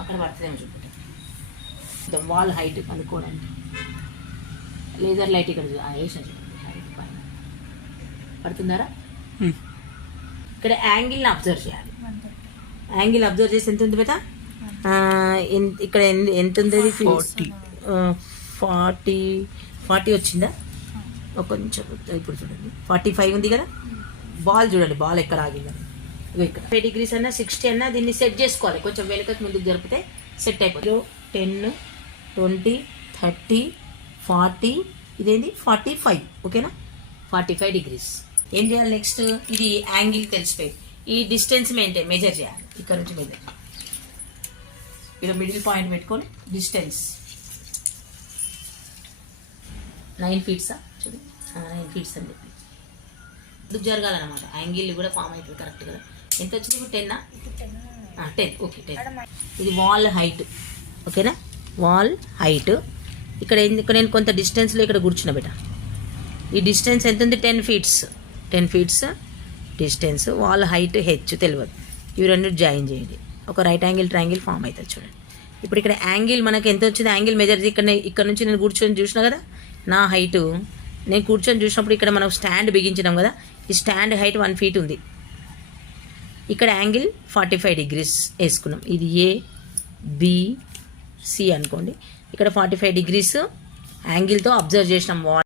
అక్కడ పడుతుందేమో చూపుతాం. Wall height కనుక్కోవడానికి లేజర్ లైట్ ఇక్కడ వేసాను చూడండి. హైట్ పైన పడుతుందారా? ఇక్కడ యాంగిల్ని అబ్జర్వ్ చేయాలి. యాంగిల్ అబ్జర్వ్ చేసి ఎంత ఉంది బేటా? ఇక్కడ ఎంత ఉంది? 40 వచ్చిందా? కొంచెం ఇప్పుడు చూడండి 45 ఉంది కదా. బాల్ చూడండి, బాల్ ఎక్కడ ఆగిందని. ఇక్కడ 5 degrees అన్నా 60 అన్నా దీన్ని సెట్ చేసుకోవాలి. కొంచెం వెనుకకు ముందుకు జరిపితే సెట్ అయిపోతుంది. 10, 20, 30, 40, ఇదేంటి 45. ఓకేనా? 45 degrees. ఏం చేయాలి నెక్స్ట్? ఇది యాంగిల్ తెలిసిపోయి ఈ డిస్టెన్స్ మెజర్ చేయాలి. ఇక్కడ నుంచి మెజర్, ఇక్కడ మిడిల్ పాయింట్ పెట్టుకొని డిస్టెన్స్ 9 feet చూడండి. 9 feet అని చెప్పి ముందుకు జరగాలన్నమాట. యాంగిల్ కూడా ఫామ్ అవుతుంది కరెక్ట్ కదా. ఎంత వచ్చింది ఇప్పుడు? 10. ఓకే 10. ఇది వాల్ హైట్. ఓకేనా? Wall height. ఇక్కడ నేను కొంత డిస్టెన్స్లో ఇక్కడ కూర్చున్నా బేట. ఈ డిస్టెన్స్ ఎంత ఉంది? 10 feet. 10 feet distance. Wall height H తెలియదు. ఇవి రెండు జాయిన్ చేయండి, ఒక రైట్ యాంగిల్ ట్రయాంగిల్ ఫామ్ అవుతుంది చూడండి. ఇప్పుడు ఇక్కడ యాంగిల్ మనకి ఎంత వచ్చింది? యాంగిల్ మెజర్ ఇక్కడ నుంచి నేను కూర్చొని చూసినా కదా. నా హైటు నేను కూర్చొని చూసినప్పుడు ఇక్కడ మనం స్టాండ్ బిగించినాం కదా. ఈ స్టాండ్ హైట్ 1 feet ఉంది. ఇక్కడ యాంగిల్ 45 degrees వేసుకున్నాం. ఇది ABC అనుకోండి. ఇక్కడ 45 degrees యాంగిల్తో అబ్జర్వ్ చేసినాం వాల్.